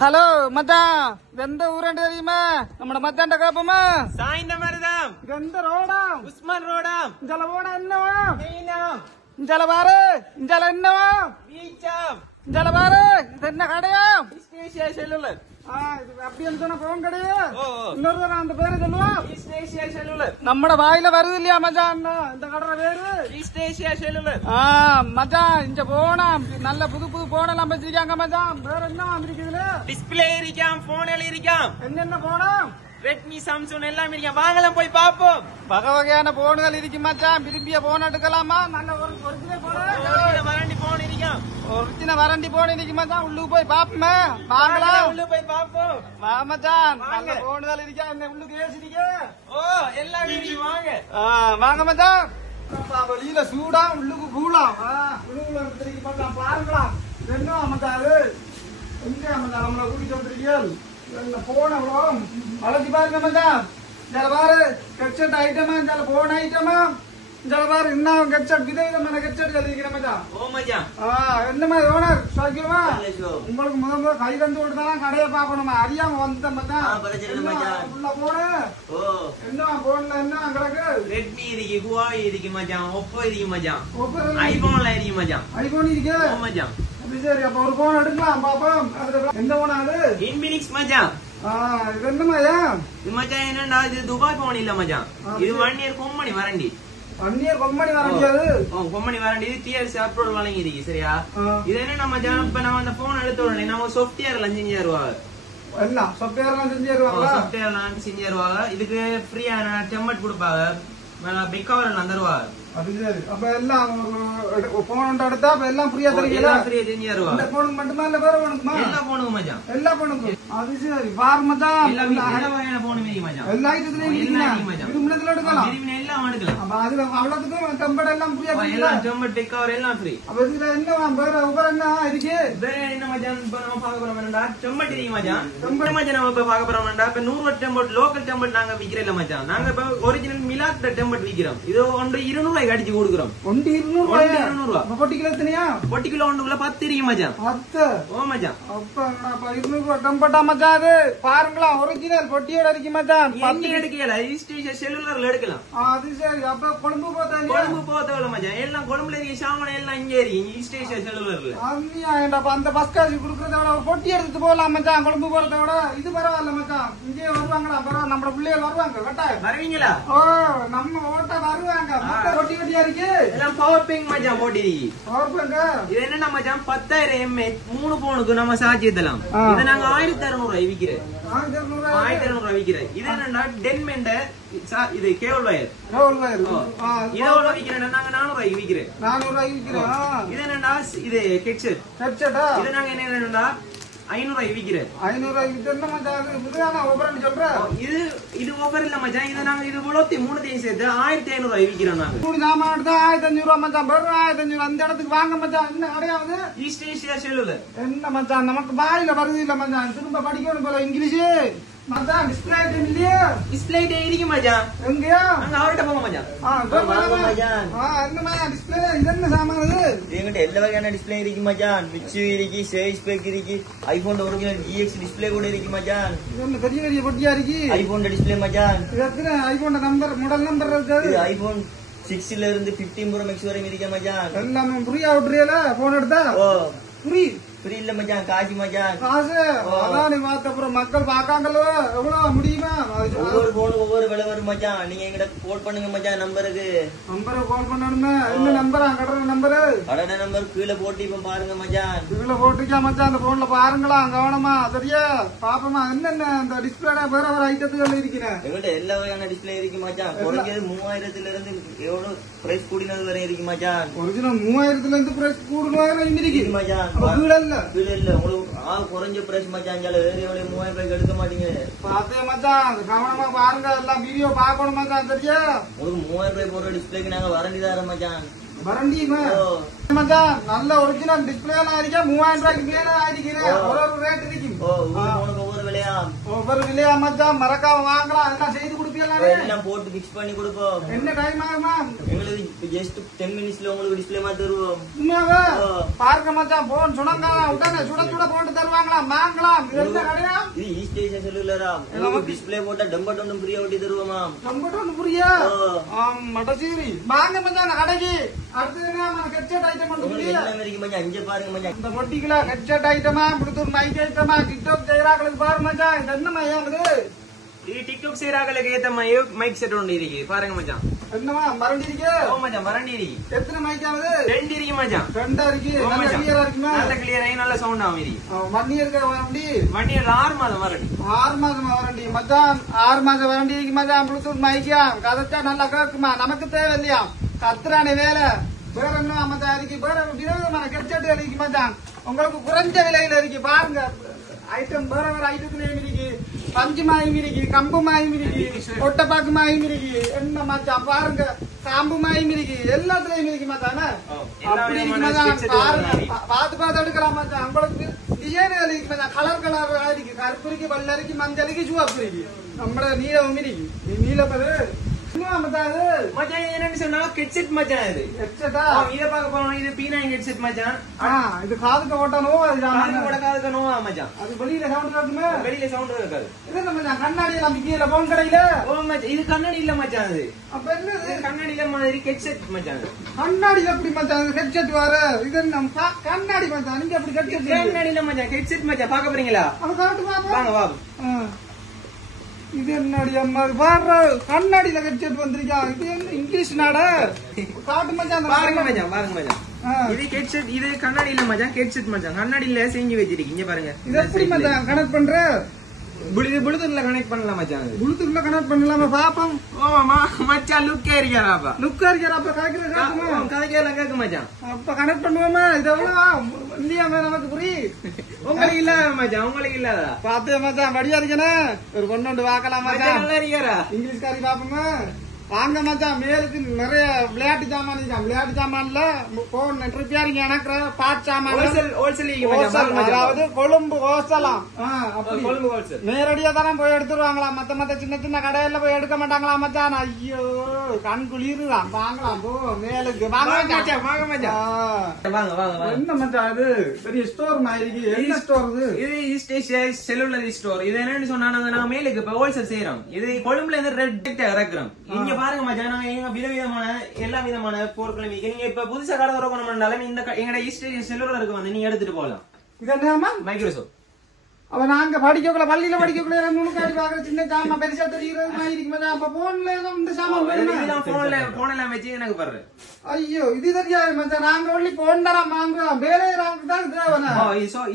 Hello மச்சான், எந்த ஊரண்டு தெரியுமா? நம்ம மச்சான்ட கேப்போமா? சாய்ந்த மருதாம். எந்த ரோடாம்? உஸ்மான் ரோடாம். இஞ்சல போனா என்னவா? மீனாம். இஞ்சல பாரு, இஞ்சல என்னவா? பீச்சாம். இஞ்சல பாரு, இது என்ன கடையா? East Cellular. அப்படின்னு சொன்ன போன் கடையா? ஓ இன்னொரு தடவை அந்த பேரை சொல்லுவோம். East Cellular. நம்மட வாயில வருது இல்லையா மச்சான் இந்த கடை பேரு? East Cellular. மச்சான் இங்க போனா நல்ல புது புது போன் எல்லாம் வச்சிருக்காங்க மச்சான். வேற என்ன வந்திருக்குதுல? டிஸ்பிளே இருக்காம், போன் இருக்காம். என்னென்ன போனா? ரெட்மி, சாம்சங் எல்லாம் இருக்காம். வாங்கலாம் போய் பாப்போம். வகை வகையான போன்கள் இருக்கு மச்சான். விரும்பிய போன் எடுக்கலாமா? நல்ல ஒரு ஒரிஜினல் போன், வரண்டி போன் இருக்காம். ஒரிஜினல் வரண்டி போன் இருக்கு மச்சான். உள்ளுக்கு போய் பாப்போமே. வாங்கலாம், உள்ள போய் பாப்போம். வா மச்சான். நல்ல போன்கள் இருக்கா? இந்த உள்ளுக்கு ஏசி இருக்கு. ஓ எல்லாம் இருக்கு, வாங்க. வாங்க மச்சான். வெளியில சூடா, உள்ளுக்கு கூலாம். உள்ளுக்குள்ள திருப்பி பார்க்கலாம், பாருங்களா என்ன மச்சான் அது? எங்க மச்சான் நம்மள கூட்டிட்டு வந்துருக்கீங்க? போன அழைச்சி பாருங்க மச்சான். இந்த பாரு ஹெட்செட் ஐட்டமா, இந்த போன் ஐட்டமா, இந்த பாரு இன்னும் ஹெட்செட் விதவிதமான ஹெட்செட் எழுதிக்கிறேன் மச்சான். ஓ மச்சான். என்ன மாதிரி ஓனர் சௌக்கியமா? உங்களுக்கு முதல்ல கை தந்து விட்டுதான் கடையை பாக்கணுமா? அறியாம வந்துட்டேன் மச்சான். உள்ள போன என்ன போன்ல என்ன கிடக்கு? ரெட்மி இருக்கு, ஹுவாவே இருக்கு மச்சான், ஒப்போ இருக்கு மச்சான், ஐபோன்ல இருக்கு மச்சான். ஐபோன் இருக்கு. ஓ மச்சான். சரி, அப்ப ஒரு போன் எடுக்கலாம் பாப்போம். எந்த போனா அது? இன்பினிக்ஸ் மச்சான். இது என்னமாயா? இது மச்சான் என்னடா, இது துபாய் போன் இல்ல மச்சான். இது 1 year company warranty. 1 year company warranty. அது கொம்பனி வாரண்டி. இது டிஆர்சி அப்ரூவல் வழங்கி இருக்கு. சரியா? இது என்ன மச்சான், இப்ப நம்ம அந்த போன் எடுத்த உடனே நம்ம சாஃப்ட்வேர்ல செஞ்சு தருவாங்க. எல்லாம் சாஃப்ட்வேர்லாம் செஞ்சு தருவாங்க. சாஃப்ட்வேர்லாம் செஞ்சு தருவாங்க. இதுக்கு ஃப்ரீயான டெம்ப்ளேட் கொடுப்பாங்க, பிக் கவர் எல்லாம் தருவாங்க. அது சரி. அப்ப எல்லாம் போன் எடுத்தா எல்லாம் ஃப்ரீயா தருவீங்களா? ஃப்ரீயா செஞ்சு தருவாங்க. இந்த போனுக்கு மட்டுமா இல்ல வேற போனுக்குமா? எல்லா போனுக்கும் மச்சான். எல்லா போனுக்கும். அது சரி. பார் மச்சான், எல்லா வகையான போனுமே இருக்கு மச்சான். எல்லா ஐட்டத்துலயும் இருக்கு. விரும்பினதுல எடுக்கலாம். விரும்பின எல்லாம் எடுக்கலாம். அப்ப அதுல அவ்வளவுக்கும் டெம்பர் எல்லாம் ஃப்ரீயா தருவீங்களா? எல்லாம் டெம்ப்ளேட், பிக் கவர் எல்லாம் ஃப்ரீ. அப்ப இதுல என்ன வேற உபர் என்ன இருக்கு? வேற என்ன மச்சான், இப்ப நம்ம பார்க்க போறோம் என்னடா, டெம்ப்ளேட் இருக்கு மச்சான். டெம்ப்ளேட் மச்சான் நம்ம இப்ப பார்க்க போறோம் என்னடா, இப்ப 100 டெம்ப்ளேட் லோக்கல் டெம்ப்ளேட் நாங்க விக்கிறோம் மச்சான். நாங்க இப்ப ஒரிஜினல் மிலாட் டெம்ப்ளேட் விக்கிறோம். இது 200 ரூபாய்க்கு அடிச்சு கொடுக்குறோம். 200 ரூபா. பொட்டிக்கிலோ எத்தனையா? பொட்டிக்கிலோ ஒன்றுக்குள்ள 10 இருக்கு மச்சான். 10. ஓ மச்சான். அப்ப 200 ரூபாய் டெம்பட்டா மச்சான். அது பாருங்களா, ஒரிஜினல் பொட்டியோட இருக்கு மச்சான். எங்க எடுக்கல, ஈஸ்ட் செல்லுலர்ல எடுக்கலாம். அது சரி. அப்ப கொழும்பு போதாங்க? கொழும்பு போதவல மச்சான். எல்லாம் கொழும்புல இருக்கு, சாமான் எல்லாம் இங்க இருக்கு ஈஸ்ட் செல்லுலர்ல. அப்ப அந்த பஸ் காசு குடுக்கறத விட ஒரு பொட்டி எடுத்துட்டு போகலாம் மச்சான். கொழும்பு போறத விட இது பரவாயில்ல மச்சான். இங்கே வருவாங்களா? பரவாயில்ல, நம்ம பிள்ளைகள் வருவாங்க. கட்டாயம் வருவீங்களா? ஓ, நம்ம ஓட்ட வருவாங்க. பொட்டி பொட்டியா இருக்கு. எல்லாம் பவர் பேங்க் மச்சான் போட்டிருக்கு. பவர் பேங்க் இது என்ன மச்சான், 10,000 mAh 3 போனுக்கு நம்ம சார்ஜ் ஏத்தலாம். இத நாங்க 1600 ரூபாய் விக்கிறோம். 1600 ரூபாய் விக்கிறோம். இது என்னன்னா டென்மெண்ட் இது கேபிள் வயர். இதோட விக்கிறேன் நாங்க 400 ரூபாய்க்கு விக்கிறோம். 400 ரூபாய்க்கு விக்கிறோம். இது என்னன்னா இது ஹெட்செட். இது நாங்க என்னன்னா 500 ரூபாய்க்கு விக்கிறோம். 500 ரூபாய்க்கு என்ன மச்சான்? இதுதான ஓபர்னு சொல்ற? இது ஓபர் இல்ல மச்சான். இது நாங்க இது இவ்வளவு மூணுத்தையும் சேர்த்து 1500 ரூபாய் விக்கிறோம் நாங்க. மூணு சாமான் எடுத்தா 1500 ரூபாய் மச்சான். வெறும் 1500. அந்த இடத்துக்கு வாங்க மச்சான். என்ன கிடையாது? East Cellular. என்ன மச்சான், நமக்கு வாயில வருது இல்ல மச்சான். திரும்ப படிக்கணும் போல இங்கிலீஷ் மச்சான். டிஸ்பிளே இல்லையா? டிஸ்பிளே இருக்கு மச்சான். எங்கயா? அங்க அவர்ட்ட போங்க மச்சான். என்ன டிஸ்பிளே? இது என்ன சாமான் இது? என்கிட்ட எல்லா வகையான டிஸ்பிளே இருக்கு மச்சான். மிச்சு இருக்கு, சேஜ் பேக் இருக்கு, ஐபோன் ஒரிஜினல் GX டிஸ்பிளே கூட இருக்கு மச்சான். இது பெரிய பெரிய பொட்டியா இருக்கு. ஐபோன் டிஸ்பிளே மச்சான். இது எத்தனை ஐபோன் நம்பர், மாடல் நம்பர் இருக்கு? இது ஐபோன் 6ல இருந்து 15 Pro Max வரைக்கும் இருக்கு மச்சான். எல்லாமே ஃப்ரீயா விட்டுறியல போன் எடுத்தா? ஓ ஃப்ரீ. ஃப்ரீ இல்ல மச்சான், காசு மச்சான். காசு அதான் நீ பார்த்த அப்புறம் மக்கள் பாக்காங்கல்ல. எவ்வளவு முடியுமா? ஒவ்வொரு போனும் ஒவ்வொரு விலை வரும் மச்சான். நீங்க எங்கிட்ட கோட் பண்ணுங்க மச்சான் நம்பருக்கு. நம்பரை கால் பண்ணணுமே. என்ன நம்பரா? கடற நம்பரு? கடன நம்பர் கீழே போட்டு இப்ப பாருங்க மச்சான். கீழே போட்டுக்கா மச்சான். அந்த போன்ல பாருங்களா கவனமா. சரியா பாப்பமா. என்னென்ன அந்த டிஸ்பிளே வேற வேற ஐட்டத்துகள் இருக்கிறேன். எங்கிட்ட எல்லா வகையான டிஸ்பிளே இருக்கு மச்சான். குறைஞ்சது 3000 இருந்து எவ்வளவு பிரைஸ் கூடினது வரை இருக்கு மச்சான். ஒரிஜினல் 3000 இருந்து பிரைஸ் கூடுதலாக இருக்கு மச்சான். வீடு இல்ல உங்களுக்கு குறைஞ்ச பிரைஸ் மச்சான். வேற எவ்வளவு 3000 ரூபாய்க்கு எடுக்க மாட்டீங்க. பாத்தே மச்சான், கவனமா பாருங்க. எல்லாம் வீடியோ பாக்கணும் மச்சான். சரியா உங்களுக்கு 3000 ரூபாய் போற டிஸ்பிளேக்கு நாங்க வாரண்டி தரோம் மச்சான். வாரண்டி மச்சான்? நல்ல ஒரிஜினல் டிஸ்பிளே எல்லாம் இருக்கா? 3000 ரூபாய்க்கு மேல ஆயிருக்கிறேன். ஒரு ரேட் இருக்கு. ஒவ்வொரு விலையா ஒவ்வொரு விலையா மச்சான். மறக்காம வாங்கலாம். எல்லாம் செய்து கொடுக்க கொடுப்பீங்களா? எல்லாம் போட்டு பிக்ஸ் பண்ணி கொடுப்போம். என்ன டைம் ஆகுமா? எங்களுக்கு ஜஸ்ட் 10 மினிட்ஸ்ல உங்களுக்கு டிஸ்ப்ளே மாதிரி தருவோம். உண்மையாவா? பாருங்க மச்சான், போன் சொன்னாங்க உடனே சுட சுட போட்டு தருவாங்களா? வாங்கலாம். இது என்ன கடையா? இது ஈஸ்ட் ஏஷியா செல்லுலரா. உங்களுக்கு டிஸ்ப்ளே போட்டா டம்பர் டொன்னு ஃப்ரீயா ஓட்டி தருவோமா? டம்பர் டொன்னு ஃப்ரீயா? மடசீரி. வாங்க மச்சான் கடைக்கு. அடுத்து நம்ம ஹெட்செட் ஐட்டம் வந்து புரியல. என்ன மாதிரி மச்சான் அஞ்சு பாருங்க மச்சான். இந்த பொட்டிக்குல ஹெட்செட் ஐட்டமா, ப்ளூடூத் மைக் ஐட்டமா, டிக்டாக் செய்யறாங்களுக்கு பாரு மச்சான். இது என்ன மையம் இது? இது டிக்டாக் செய்யறாங்களுக்கு ஏத்த மைக் செட் ஒன்று இருக்கு பாருங்க மச்சான். என்னமா மரண்டி இருக்கு? ஓ மச்சான் மரண்டி இருக்கு. எத்தனை மைக் ஆகுது? 2 இருக்கு மச்சான். 2 இருக்கு. நல்ல கிளியரா இருக்குமா? நல்ல கிளியரா நல்ல சவுண்ட் ஆகும் இருக்கு. வண்டி இருக்க வண்டி வண்டியில 6 மாதம் வரண்டி. 6 மாதம் வரண்டி மச்சான். 6 மாதம் வரண்டி இருக்கு மச்சான். ப்ளூடூத் மைக்கா கதைச்சா நல்லா கேட்குமா? நமக்கு தேவை இல்லையா? கத்துறானே வேலை. வேற என்ன மச்சான் இருக்கு? வேற விதவிதமான ஹெட்செட் இருக்கு மச்சான். உங்களுக்கு குறைஞ்ச விலையில இருக்கு பாருங்க. ஐட்டம் வேற வேற ஐட்டத்துலயும் இருக்கு. பஞ்சு மாயும் இருக்கு, கம்பு மாயும் இருக்கு, ஒட்டப்பாக்கு மாயும் இருக்கு. என்ன மச்சான் பாருங்க, காம்பு மாயும் இருக்கு, எல்லாத்துலயும் இருக்கு மச்சான். அப்படி இருக்கு மச்சான். பாருங்க, பார்த்து எடுக்கலாம் மச்சான். உங்களுக்கு டிசைன் இருக்கு மச்சான். கலர் கலர் இருக்கு. கருப்பு இருக்கு, வெள்ளை இருக்கு, மஞ்சள் இருக்கு, சிவப்பு இருக்கு. நம்மள நீலமும் இருக்கு. நீலப்பது மச்சான் என்னன்னு சொன்னா ஹெட்செட் மச்சான். இது ஹெட்செட்டா? இத பாக்க போறோம். இது P9 ஹெட்செட் மச்சான். இது காதுக்கு ஓட்டணும். காதுக்கு நோவா மச்சான். அது வெளியில சவுண்ட் இருக்குமே. வெளியில சவுண்ட் இருக்காது. இது நம்ம கண்ணாடி எல்லாம் விக்கிற போன் கடையில. ஓ மச்சான் இது கண்ணாடி இல்ல மச்சான். அது அப்ப என்னது? கண்ணாடில மாதிரி ஹெட்செட் மச்சான். கண்ணாடில எப்படி மச்சான் ஹெட்செட் வர? இது நம்ம கண்ணாடி மச்சான். நீங்க அப்படி ஹெட்செட் கண்ணாடில மச்சான் ஹெட்செட் மச்சான். பாக்க போறீங்களா? அது காட்டு பாப்போம். வாங்க வாங்க. இது என்னடி அம்மா பாரு, கண்ணாடியில ஹெட்செட் வந்திருக்கா. இது என்ன இங்கிலீஷ் நாட? காட்டு மச்சான். பாருங்க மச்சான் பாருங்க மச்சான். இது ஹெட்செட். இது கண்ணாடி இல்ல மச்சான், ஹெட்செட் மச்சான். கண்ணாடியில செஞ்சு வச்சிருக்கீங்க பாருங்க. இது எப்படி மச்சான் கனெக்ட் பண்ற? ப்ளூடூத்ல கனெக்ட் பண்ணலாம் மச்சான். ப்ளூடூத்ல கனெக்ட் பண்ணலாமா பாப்போம்? ஓமாமா மச்சான் லுக்கே இருக்காராப்பா. லுக்கா இருக்காராப்பா. கதைக்கெல்லாம் கேட்க மச்சான். அப்ப கனெக்ட் பண்ணுவோமா? இது எவ்வளவு இல்லையா நமக்கு புரி? உங்களுக்கு இல்ல மச்சான், உங்களுக்கு இல்லாதா? பாத்து மச்சான் வடியா இருக்கேனே. ஒரு பொண்ணு வாக்கலாம் மச்சான். நல்லா இருக்காரா? இங்கிலீஷ்காரி பாப்போங்க. வாங்க மச்சான், மேலுக்கு நிறைய விளையாட்டு சாமான் இருக்கான். விளையாட்டு சாமான்ல போன் ரிப்பேரிங் எனக்கு பாட் சாமான் அதாவது கொழும்பு ஹோஸ்டலாம். கொழும்பு ஹோல்சேல் நேரடியா தானே போய் எடுத்துருவாங்களாம். மத்த சின்ன சின்ன கடையில போய் எடுக்க மாட்டாங்களா மச்சான்? ஐயோ கண் குளிருதான். வாங்கலாம் போ மேலுக்கு. வாங்க மச்சான் வாங்க மச்சான். வாங்க வாங்க. என்ன மச்சான் இது பெரிய ஸ்டோர் மாதிரி? என்ன ஸ்டோர் இது? இது ஈஸ்ட் ஏஷியா செல்லுலர் ஸ்டோர். இது என்னன்னு சொன்னா நாங்க மேலுக்கு இப்ப ஹோல்சேல் செய்யறோம். இது கொழும்புல இருந்து ரெட் இறக்குறோம். இங்க பாருங்க மச்சான், நாங்க எங்க விதவிதமான எல்லா விதமான பொருட்களும் நீங்க இப்ப புதுசா கடை திறக்கணும்னாலும் இந்த எங்கட ஈஸ்ட் ஏஷியா செல்லுலருக்கு வந்து நீங்க எடுத்துட்டு போகலாம். இது என்ன மைக்ரோசாஃப்ட்? அவன் நாங்க படிக்கக்குள்ள பள்ளியில படிக்கக்குள்ள நுணுக்காடி பாக்குற சின்ன சாமான் பெருசா தெரியுறது மாதிரி இருக்கு. அப்ப போன்ல இந்த சாமான் போன்ல வச்சு எனக்கு பாரு. ஐயோ இது தெரியாது மச்சான். நாங்க ஒன்லி போன் தரம் வாங்குறோம். வேலை தான் தேவனா?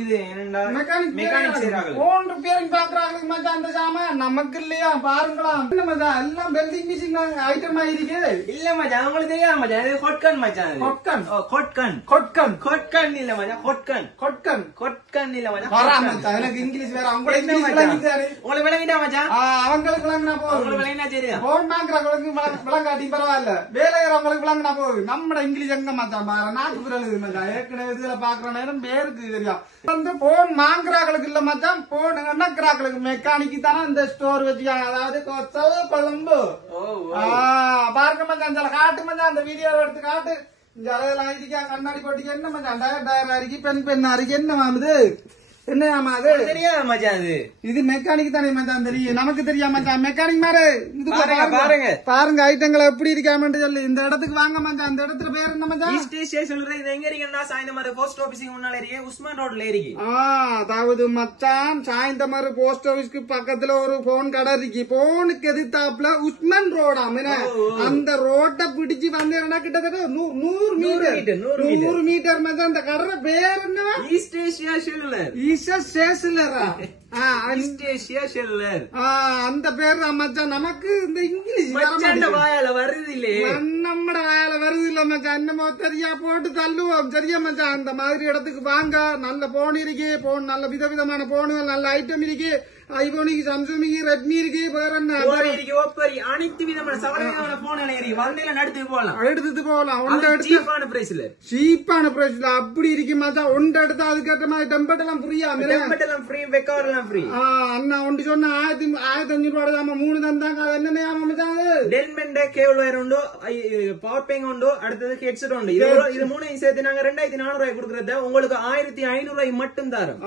இது என்னடா மெக்கானிக் செய்றாங்க. போன் ரிப்பேரிங் பாக்குறாங்க மச்சான். அந்த சாமான் நமக்கு இல்லையா? பாருங்களா என்ன மச்சான், எல்லாம் வெல்டிங் மிஷின் ஐட்டம் இருக்கு. இல்ல மச்சான் உங்களுக்கு தெரியாது மச்சான். இது கொட்கன் மச்சான். கொட்கன் கொட்கன் கொட்கன் கொட்கன் இல்ல மச்சான். கொட்கன் கொட்கன் கொட்கன் இல்ல மச்சான். வரா மச்சான். எனக்கு இங்கிலீஷ் வேற. அவங்களுக்கு இங்கிலீஷ் விளங்கிட்டாரு. உங்களுக்கு விளங்கிட்டா மச்சான்? அவங்களுக்கு விளங்கினா போதும். உங்களுக்கு விளங்கினா சரியா? போன் வாங்குறவங்களுக்கு விளங்காட்டி பரவாயில்ல. வேலையவங்களுக்கு விளங்கினா போதும். நம்மட இங்கிலீஷ் எங்க மச்சான் பாரு. நாக்கு பிறகு மச்சான். ஏற்கனவே இதுல பாக்குற நேரம் பேருக்கு தெரியும். வந்து போன் வாங்குறாங்களுக்கு இல்ல மச்சான், போன் எண்ணக்கிறாங்களுக்கு மெக்கானிக்கு தானே இந்த ஸ்டோர் வச்சுக்காங்க. அதாவது கொழும்பு. பாருங்க மச்சான், காட்டு மச்சான். அந்த வீடியோ எடுத்து காட்டு. ஜலையெல்லாம் இருக்கா, கண்ணாடி போட்டிக்கு என்ன மச்சான், டயர் அரிக்கி பெண்ணா இருக்கு. என்ன மாமுது என்னமா அது தெரியாத மச்சான்? இது மெக்கானிக் தானே மச்சான் தெரியும். நமக்கு தெரியாம மச்சான் மெக்கானிக் மாரு. இது பாருங்க பாருங்க ஐட்டங்களை எப்படி இருக்காமன்னு சொல்லி. இந்த இடத்துக்கு வாங்க மச்சான். அந்த இடத்துல பேர் என்ன மச்சான்? ஈஸ்ட் ஏஷியா சொல்றது. இது எங்க இருக்குன்னா சாய்ந்தமரு போஸ்ட் ஆபீஸ்க்கு முன்னால இருக்கு, உஸ்மான் ரோட்ல இருக்கு. அதாவது மச்சான் சாய்ந்தமரு போஸ்ட் ஆபீஸ்க்கு பக்கத்துல ஒரு போன் கடை இருக்கு. போனுக்கு எதிர்த்தாப்புல உஸ்மான் ரோடா. அந்த ரோட்டை பிடிச்சு வந்து கிட்டத்தட்ட 100 மீட்டர் மச்சான். அந்த கடை பேர் என்ன? East Asia Cellular. அந்த பேர் மச்சான். நமக்கு இந்த இங்கிலீஷ் வாயால வருது இல்லையே. நம்மட வாயால வருது இல்ல மச்சான். என்னமோ தெரியா போட்டு தள்ளுவோம். சரியா மச்சான்? அந்த மாதிரி இடத்துக்கு வாங்க. நல்ல போன் இருக்கு. போன் நல்ல விதவிதமான போனுகள், நல்ல ஐட்டம் இருக்கு. ஐபோனுக்கு, சாம்சங், ரெட்மி இருக்கு. வேற என்ன அனைத்து விதமான சவரமான போன்கள் இருக்கு. வண்டியில எடுத்துட்டு போகலாம். சீப்பான பிரைஸ்ல அப்படி இருக்கு மச்சான். ஒன்று எடுத்தா அதுக்கேற்ற மாதிரி டெம்பர்ட் எல்லாம் புரியாம ஃப்ரீ வெக்கவரெல்லாம் எல்லாம் ஃப்ரீ. அண்ணா ஒன்று சொன்ன 1500 ரூபாய் தாம 3 தந்தாங்க. அது என்ன அமைச்சாங்க? டென்மெண்ட் கேபிள் வயர் உண்டு, பவர் பேங்க் உண்டு, அடுத்தது ஹெட்செட் உண்டு. இது 3 சேர்த்து நாங்க 2400 ரூபாய் கொடுக்கறத உங்களுக்கு 1500 ரூபாய் மட்டும் தரோம்.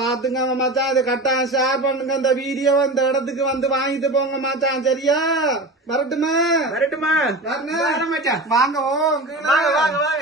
பாத்துங்க மச்சான், இது கட்டாயம் ஷேர் பண்ணுங்க. இந்த வீடியோ இந்த இடத்துக்கு வந்து வாங்கிட்டு போங்க மச்சான். சரியா? வரட்டுமா? வரட்டுமா? வாங்க. வாங்க வாங்க வாங்க.